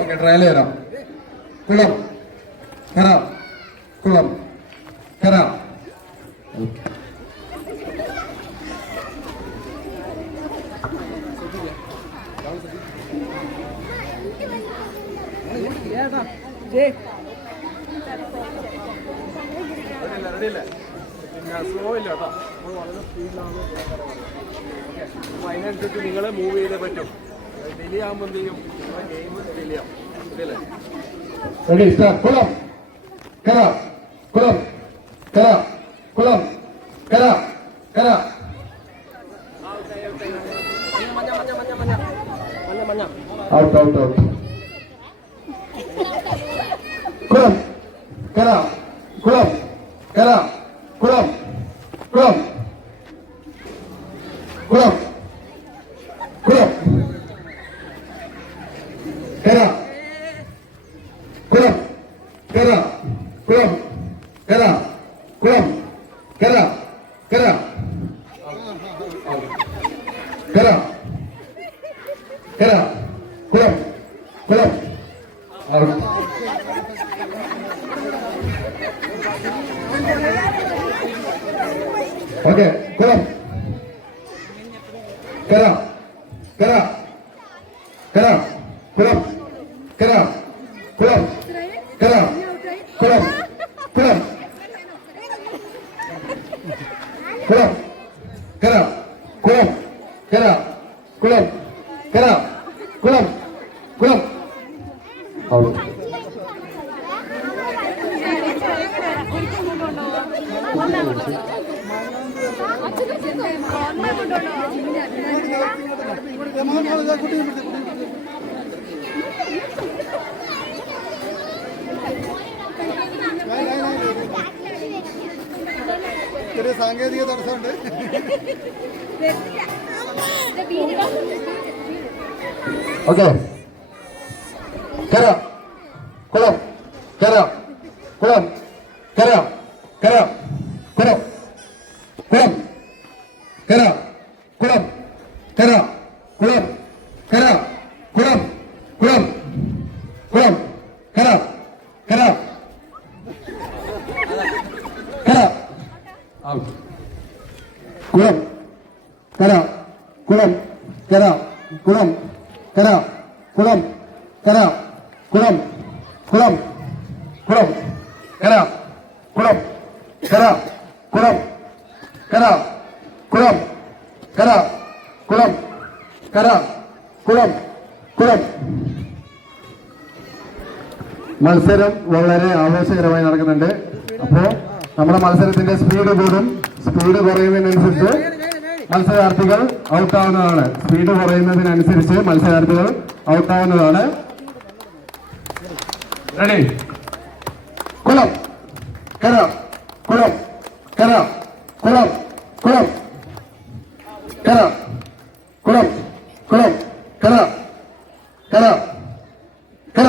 Okay trial തരാം കുളം കര കുളം കര സ്ലോ ഇല്ല കേട്ടോ വളരെ സ്പീഡിലാണ് അപ്പോൾ അതിനനുസരിച്ച് നിങ്ങളെ മൂവ് ചെയ്തേ പറ്റും ഡിലേ ആകുമ്പോൾ എന്ത് ചെയ്യും ഗെയിം ഡിലേ ആവും ശരിയല്ലേ கரா குளம் கரா குளம் கரா கரா அவுட் அவுட் அவுட் குளம் கரா குளம் கரா குளம் குளம் குளம் குளம் கரா குளம் கரா Colón, queda, Colón, queda, queda. Queda, queda, Colón, Colón. Ok, Colón. Queda, queda, queda, Colón, queda. queda. queda. queda. queda. queda. queda. కులం కులం కులం కులం కులం కులం కులం కులం అవును అచ్చుకు చెందే మా అమ్మ ఉండను ചെറിയ സാങ്കേതിക തടസ്സമുണ്ട്. ഓക്കെ. കരാം കുളം കരാം കുളം കരാം കരാം കുളം കുളം കരാം കുളം കര കുളം കര കുളം കുളം കുളം കര കര കര ഔട്ട് കുളം. കര. കുളം. കര. കുളം. കര. കുളം. കര. കുളം. കുളം. കുളം. കര. കുളം. കര. കുളം. കര. കുളം. കര. കുളം. കര. കുളം. കുളം. മത്സരം വളരെ ആവേശകരമായി നടക്കുന്നുണ്ട്. അപ്പോ നമ്മുടെ മത്സരത്തിന്റെ സ്പീഡ് കൂടും. സ്പീഡ് കുറയുന്നതിനനുസരിച്ച് മത്സരാർത്ഥികൾ ഔട്ടാവുന്നതാണ് സ്പീഡ് കുറയുന്നതിനനുസരിച്ച് മത്സരാർത്ഥികൾ ഔട്ടാവുന്നതാണ് റെഡി കുളം. കര. കുളം. കര. കുളം. കുളം. കര. കുളം. കുളം. കര. കര. കര.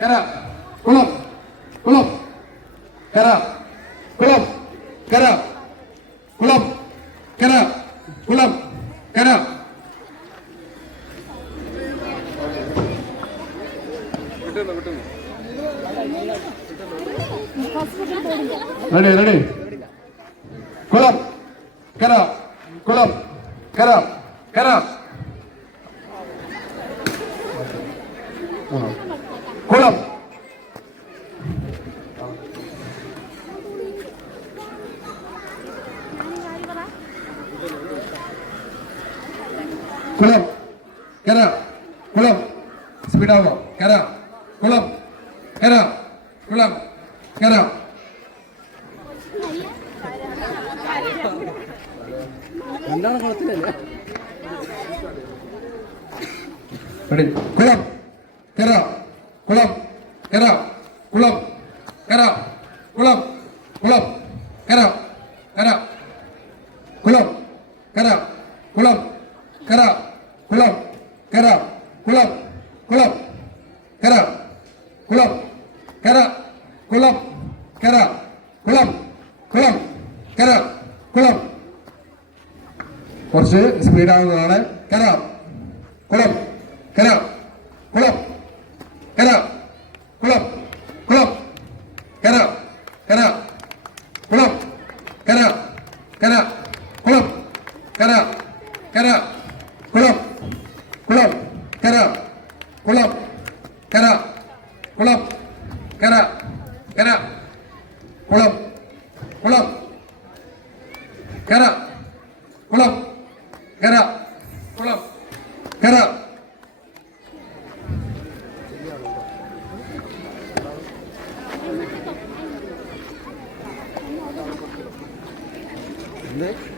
కరా కులం కులం కరా కులం కరా కులం కరా కులం కరా రెడీ రెడీ కులం కరా కులం కరా కరా കുളം. കുളം. കര. കുളം. സ്പീഡാവോ കര. കുളം. കര. കുളം. കര. എന്താണ് കുളത്തിലല്ലേ? കുളം. കര കുളം കര കുളം കുളം കര കര കുളം കര കുളം കര കുളം കര കുളം കുളം കര കുളം കര കുളം കര കുളം കുളം കര കുളം കുറച്ച് സ്പീഡാകുന്നതാണ് കര കുളം കര കുളം കര pull up, pull up, get up, get up, pull up, get up, get up, pull up, get up, get up, pull up, pull up, get up, pull up, get up, pull up, get up, get up, pull up, pull up, get up, pull up, get up, pull up, get up. içerisinde